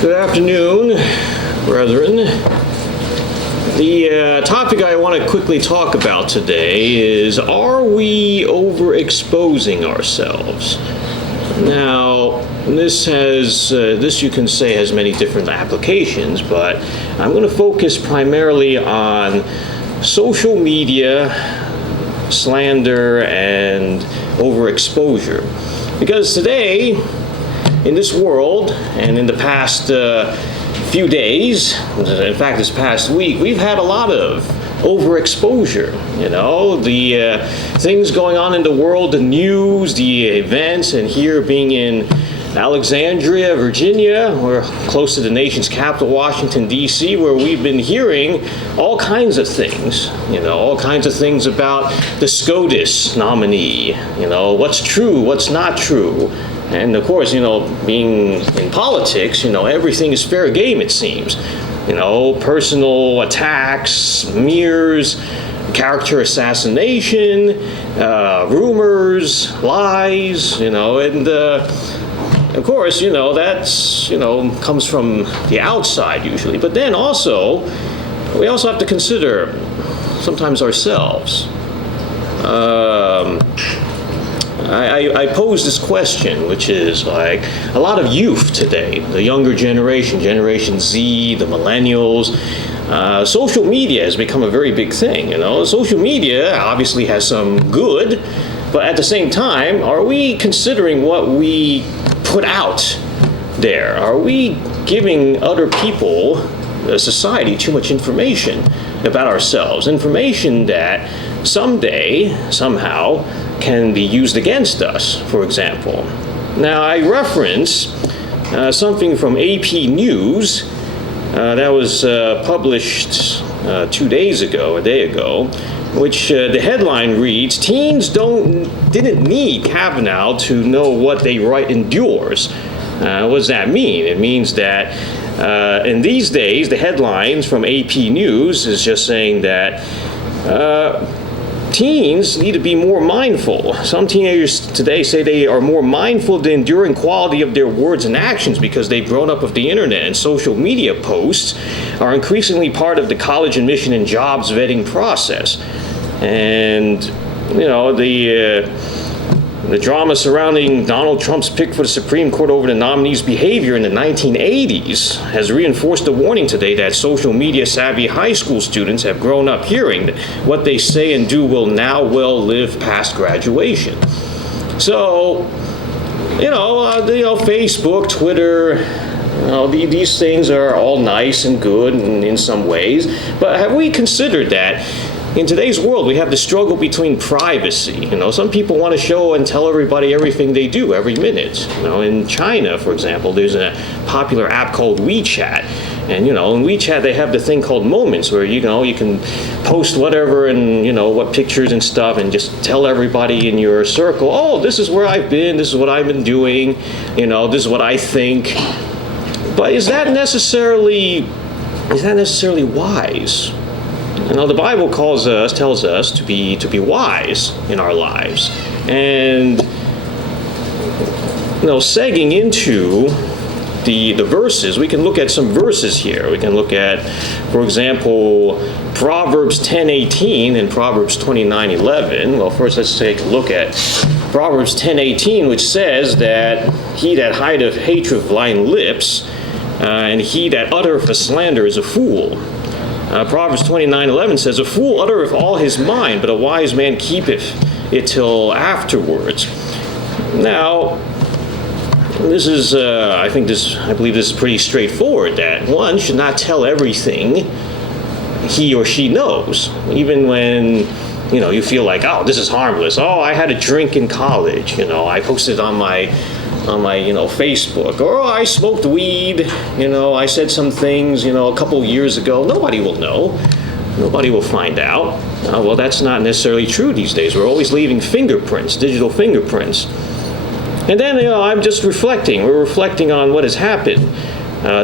Good afternoon, brethren. The topic I want to quickly talk about today is, are we overexposing ourselves? Now, this you can say has many different applications, but I'm going to focus primarily on social media, slander, and overexposure. Because today, in this world, and in the past few days, in fact this past week, we've had a lot of overexposure. You know, the things going on in the world, the news, the events, and here being in Alexandria, Virginia, we're close to the nation's capital, Washington, D.C., where we've been hearing all kinds of things, all kinds of things about the SCOTUS nominee, what's true, what's not true. And of course, being in politics, everything is fair game, it seems. Personal attacks, smears, character assassination, rumors, lies, and of course, that's, comes from the outside usually. But then also, we also have to consider sometimes ourselves. I pose this question, which is like a lot of youth today, the younger generation, Generation Z, the millennials, social media has become a very big thing. Social media obviously has some good, but at the same time, are we considering what we put out there? Are we giving other people, society, too much information about ourselves? Information that someday, somehow, can be used against us, for example. Now, I reference something from AP News that was published 2 days ago, a day ago, which the headline reads, "Teens didn't need Kavanaugh to know what they write endures." What does that mean? It means that in these days, the headlines from AP News is just saying that teens need to be more mindful. Some teenagers today say they are more mindful of the enduring quality of their words and actions because they've grown up with the internet, and social media posts are increasingly part of the college admission and jobs vetting process. And, the drama surrounding Donald Trump's pick for the Supreme Court over the nominee's behavior in the 1980s has reinforced the warning today that social media savvy high school students have grown up hearing that what they say and do will now well live past graduation. So, Facebook, Twitter, these things are all nice and good in some ways, but have we considered that in today's world, we have the struggle between privacy. Some people want to show and tell everybody everything they do every minute. In China, for example, there's a popular app called WeChat. And, in WeChat, they have the thing called Moments where, you can post whatever and, what pictures and stuff and just tell everybody in your circle, oh, this is where I've been, this is what I've been doing, this is what I think. But is that necessarily wise? The Bible tells us to be wise in our lives. And, segging into the verses, we can look at some verses here. We can look at, for example, Proverbs 10:18 and Proverbs 29:11. Well, first let's take a look at Proverbs 10:18, which says that he that hideth hatred with lying lips, and he that uttereth a slander is a fool. Proverbs 29:11 says, "A fool uttereth all his mind, but a wise man keepeth it till afterwards." Now, this is, I believe this is pretty straightforward, that one should not tell everything he or she knows, even when, you feel like, oh, this is harmless. Oh, I had a drink in college, I posted on my Facebook, or I smoked weed, I said some things, a couple of years ago. Nobody will know. Nobody will find out. Well, that's not necessarily true these days. We're always leaving fingerprints, digital fingerprints. And then, I'm just reflecting. We're reflecting on what has happened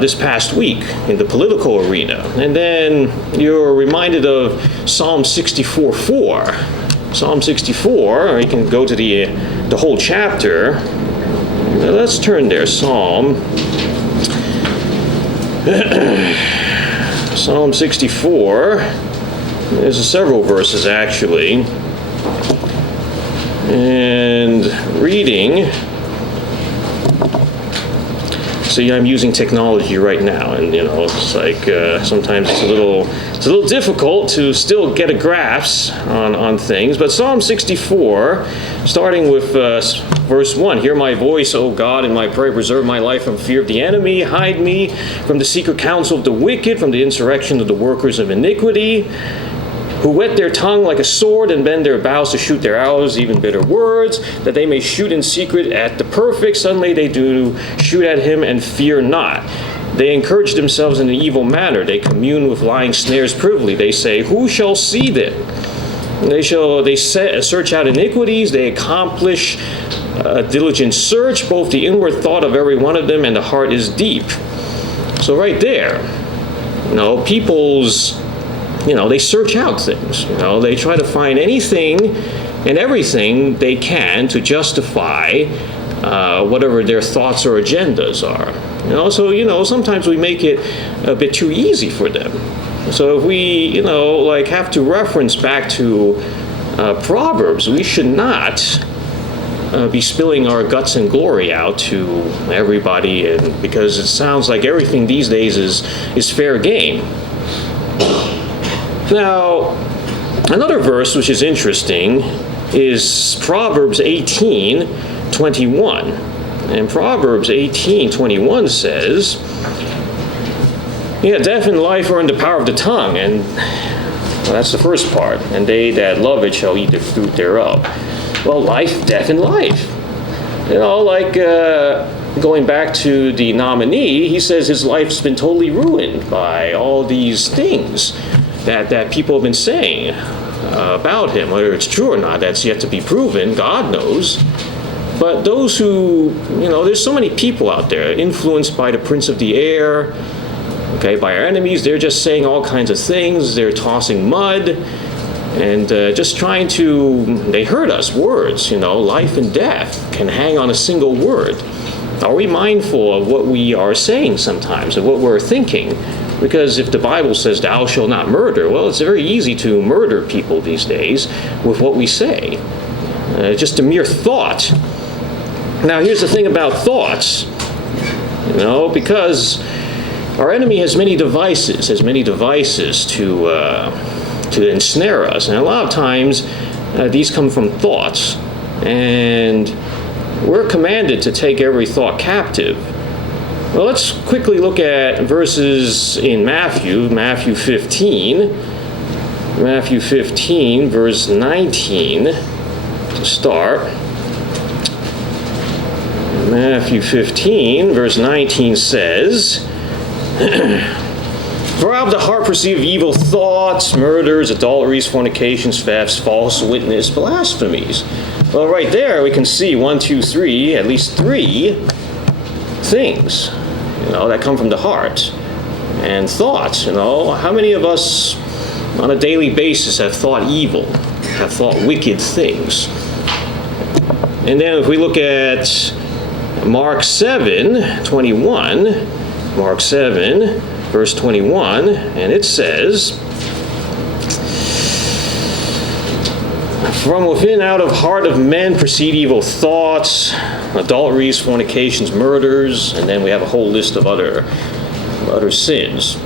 this past week in the political arena. And then you're reminded of Psalm 64:4. Psalm 64, or you can go to the whole chapter. Let's turn there. Psalm Psalm 64. There's several verses actually. And reading. See, I'm using technology right now, and it's like sometimes it's a little difficult to still get a grasp on things. But Psalm 64, starting with verse 1, "Hear my voice, O God, and my prayer. Preserve my life from fear of the enemy. Hide me from the secret counsel of the wicked, from the insurrection of the workers of iniquity, who whet their tongue like a sword and bend their bows to shoot their arrows, even bitter words, that they may shoot in secret at the perfect. Suddenly they do shoot at him and fear not. They encourage themselves in an evil manner. They commune with lying snares privily. They say, who shall see them? They search out iniquities. They accomplish a diligent search. Both the inward thought of every one of them and the heart is deep." So right there, people's they search out things. They try to find anything and everything they can to justify whatever their thoughts or agendas are. So sometimes we make it a bit too easy for them. So if we have to reference back to Proverbs, we should not be spilling our guts and glory out to everybody, and because it sounds like everything these days is fair game. Now, another verse which is interesting is Proverbs 18:21. And Proverbs 18:21 says, death and life are in the power of the tongue, and that's the first part. And they that love it shall eat the fruit thereof. Well, life, death, and life. Going back to the nominee, he says his life's been totally ruined by all these things that people have been saying about him. Whether it's true or not, that's yet to be proven. God knows. But those who, there's so many people out there influenced by the prince of the air, by our enemies. They're just saying all kinds of things. They're tossing mud and just trying to, they hurt us. Words, life and death can hang on a single word. Are we mindful of what we are saying sometimes, of what we're thinking? Because if the Bible says, thou shalt not murder, well, it's very easy to murder people these days with what we say. Just a mere thought. Now, here's the thing about thoughts. Because our enemy has many devices to ensnare us. And a lot of times, these come from thoughts. And we're commanded to take every thought captive. Well, let's quickly look at verses in Matthew 15. Matthew 15, verse 19, to start. Matthew 15, verse 19 says, "For out of the heart proceed evil thoughts, murders, adulteries, fornications, thefts, false witness, blasphemies." Well, right there we can see at least three things, that come from the heart. And thoughts, how many of us on a daily basis have thought evil, have thought wicked things? And then if we look at Mark 7:21, Mark 7, verse 21, and it says, "From within, out of heart of men proceed evil thoughts, adulteries, fornications, murders," and then we have a whole list of other sins.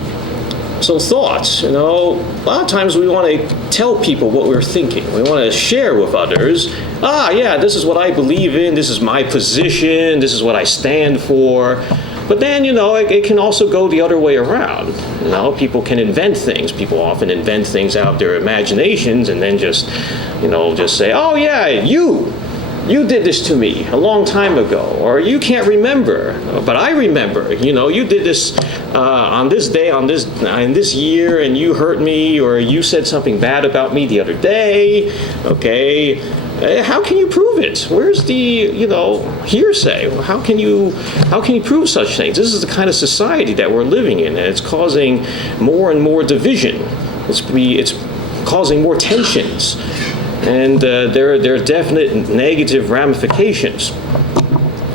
So thoughts, a lot of times we want to tell people what we're thinking. We want to share with others, this is what I believe in, this is my position, this is what I stand for. But then, it can also go the other way around. People can invent things. People often invent things out of their imaginations and then just say, "Oh yeah, you did this to me a long time ago," or "You can't remember, but I remember. You did this on this day, in this year, and you hurt me, or you said something bad about me the other day." Okay. How can you prove it? Where's the, hearsay? How can you prove such things? This is the kind of society that we're living in, and it's causing more and more division. It's causing more tensions, and there are definite negative ramifications.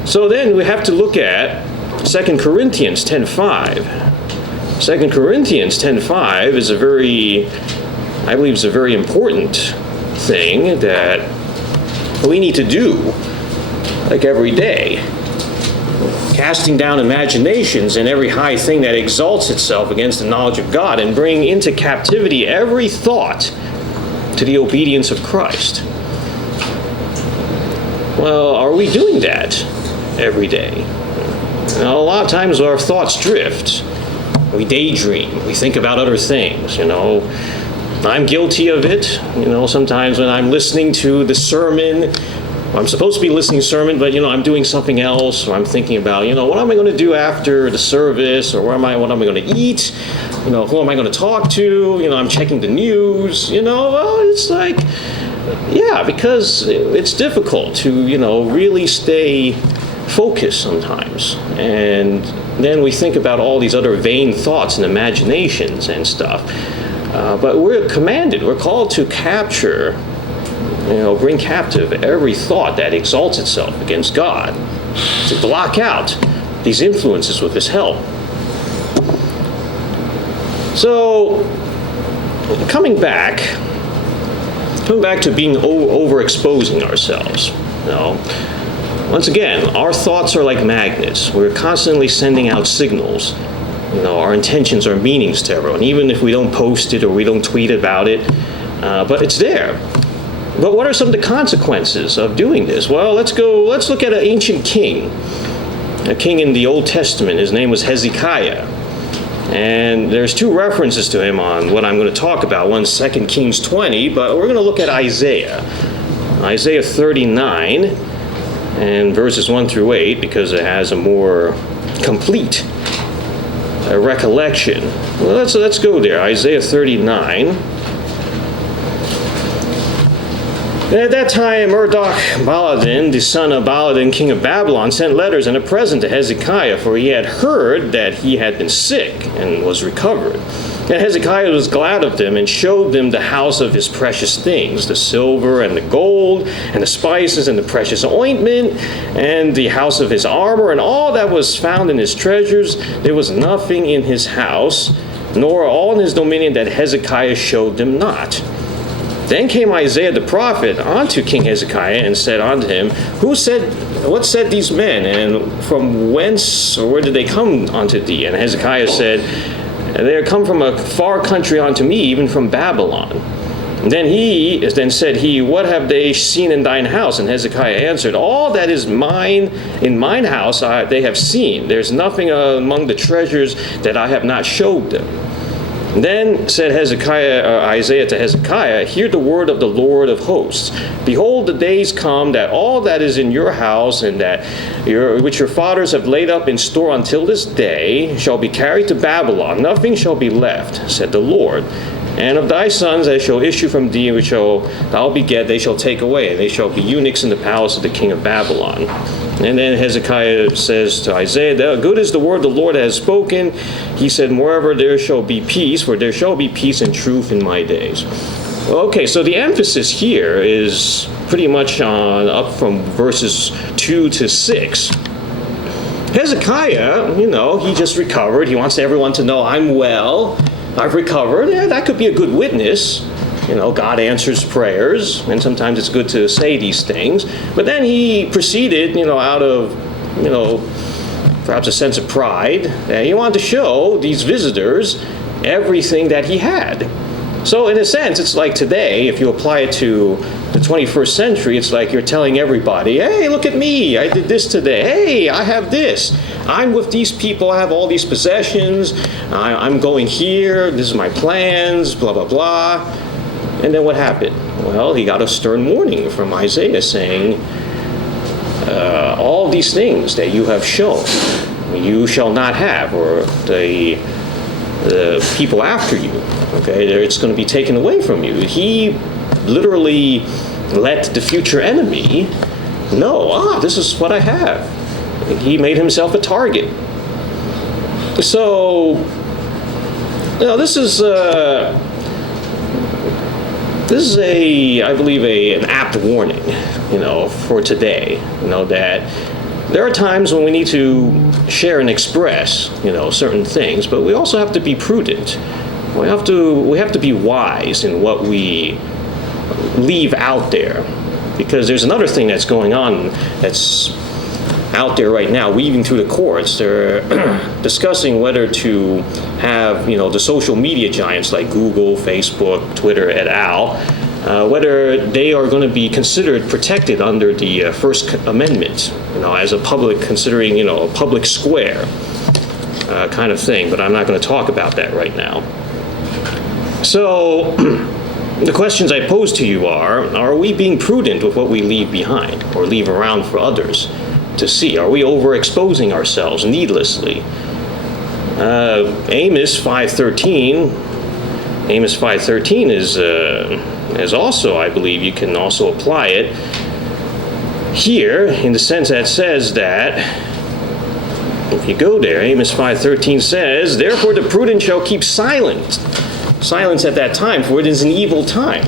So then we have to look at 2 Corinthians 10:5. 2 Corinthians 10:5 is I believe is a very important thing that we need to do, like every day. Casting down imaginations and every high thing that exalts itself against the knowledge of God, and bring into captivity every thought to the obedience of Christ. Well, are we doing that every day? Now, a lot of times our thoughts drift. We daydream. We think about other things, I'm guilty of it. Sometimes when I'm listening to the sermon, I'm supposed to be listening to the sermon, but, I'm doing something else, or I'm thinking about, what am I going to do after the service, or what am I going to eat? Who am I going to talk to? I'm checking the news, well, it's like, because it's difficult to, really stay focused sometimes. And then we think about all these other vain thoughts and imaginations and stuff. But we're commanded, we're called to capture, bring captive every thought that exalts itself against God, to block out these influences with His help. So, coming back to being overexposing ourselves, once again, our thoughts are like magnets. We're constantly sending out signals. Our intentions are meanings to everyone, even if we don't post it or we don't tweet about it, but it's there. But what are some of the consequences of doing this? Well, let's look at an ancient king, a king in the Old Testament. His name was Hezekiah. And there's two references to him on what I'm going to talk about. One's 2 Kings 20, but we're going to look at Isaiah 39, and verses 1 through 8, because it has a more complete recollection. Well, let's go there. Isaiah 39. And at that time, Marduk-Baladan, the son of Baladan, king of Babylon, sent letters and a present to Hezekiah, for he had heard that he had been sick and was recovered. And Hezekiah was glad of them and showed them the house of his precious things, the silver and the gold and the spices and the precious ointment, and the house of his armor, and all that was found in his treasures. There was nothing in his house, nor all in his dominion, that Hezekiah showed them not. Then came Isaiah the prophet unto King Hezekiah, and said unto him, What said these men, and from whence, or where did they come unto thee? And Hezekiah said, They are come from a far country unto me, even from Babylon. And then said he, What have they seen in thine house? And Hezekiah answered, All that is mine in mine house they have seen. There's nothing among the treasures that I have not showed them. Then said Isaiah to Hezekiah, Hear the word of the Lord of hosts. Behold, the days come that all that is in your house, and that which your fathers have laid up in store until this day, shall be carried to Babylon. Nothing shall be left, said the Lord. And of thy sons that shall issue from thee, which thou beget, they shall take away, and they shall be eunuchs in the palace of the king of Babylon. And then Hezekiah says to Isaiah, Good is the word the Lord has spoken. He said, Moreover, there shall be peace, for there shall be peace and truth in my days. Okay, so the emphasis here is pretty much up from verses 2 to 6. Hezekiah, he just recovered. He wants everyone to know, I'm well, I've recovered. Yeah, that could be a good witness. God answers prayers, and sometimes it's good to say these things. But then he proceeded, out of, perhaps a sense of pride, that he wanted to show these visitors everything that he had. So in a sense, it's like today, if you apply it to the 21st century, it's like you're telling everybody, hey, look at me, I did this today. Hey, I have this. I'm with these people, I have all these possessions, I'm going here, this is my plans, blah, blah, blah. And then what happened? Well, he got a stern warning from Isaiah saying, all these things that you have shown, you shall not have, or the people after you, okay, it's going to be taken away from you. He literally let the future enemy know, this is what I have. He made himself a target. So, this is I believe, an apt warning, for today. That There are times when we need to share and express, certain things, but we also have to be prudent. We have to be wise in what we leave out there, because there's another thing that's going on that's out there right now, weaving through the courts. They're discussing whether to have, the social media giants like Google, Facebook, Twitter, et al., whether they are going to be considered protected under the First Amendment, as a public, considering, a public square kind of thing, but I'm not going to talk about that right now. So, the questions I pose to you are we being prudent with what we leave behind or leave around for others to see? Are we overexposing ourselves needlessly? Amos 5:13 is also, I believe you can also apply it here in the sense that says that, if you go there, Amos 5:13 says, "Therefore the prudent shall keep silence at that time, for it is an evil time."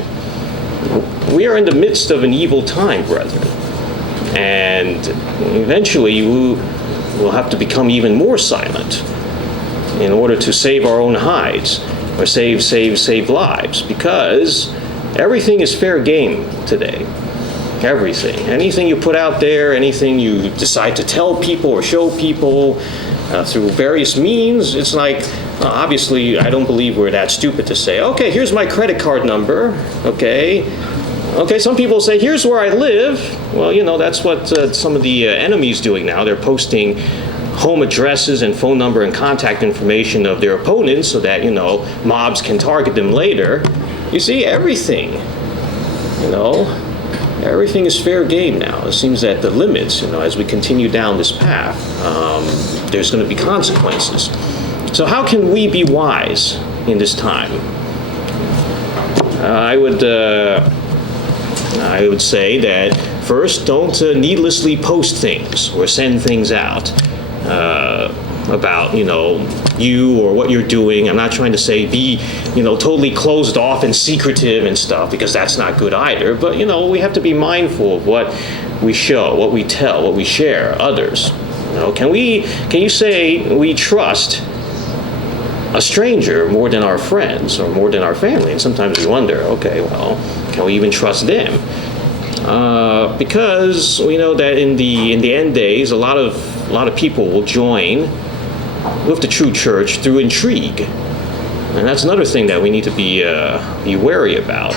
We are in the midst of an evil time, brethren. And eventually we'll have to become even more silent in order to save our own hides, or save lives, because everything is fair game today. Everything. Anything you put out there, anything you decide to tell people or show people through various means, it's like, obviously, I don't believe we're that stupid to say, okay, here's my credit card number, okay, some people say, here's where I live. Well, that's what some of the enemies doing now. They're posting home addresses and phone number and contact information of their opponents so that, mobs can target them later. You see, everything is fair game now. It seems that the limits, as we continue down this path, there's going to be consequences. So how can we be wise in this time? I would say that first, don't needlessly post things or send things out about, you or what you're doing. I'm not trying to say be, totally closed off and secretive and stuff, because that's not good either. But, we have to be mindful of what we show, what we tell, what we share others. Can you say we trust a stranger more than our friends or more than our family? And sometimes we wonder, okay, well, can we even trust them? Because we know that in the end days, a lot of people will join with the true church through intrigue, and that's another thing that we need to be wary about.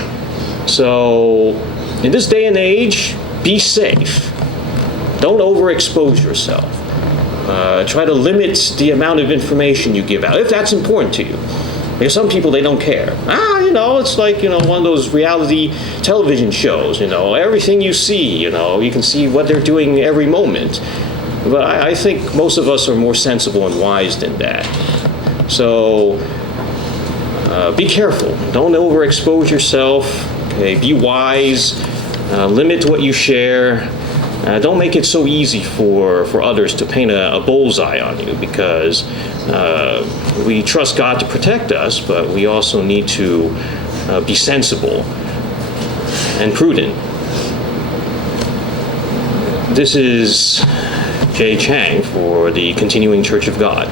So, in this day and age, be safe. Don't overexpose yourself. Try to limit the amount of information you give out, if that's important to you. Because some people, they don't care. It's like, one of those reality television shows, everything you see, you can see what they're doing every moment. But I think most of us are more sensible and wise than that. So, be careful. Don't overexpose yourself. Okay? Be wise. Limit what you share. Don't make it so easy for others to paint a bullseye on you, because we trust God to protect us, but we also need to be sensible and prudent. This is Jay Chang for the Continuing Church of God.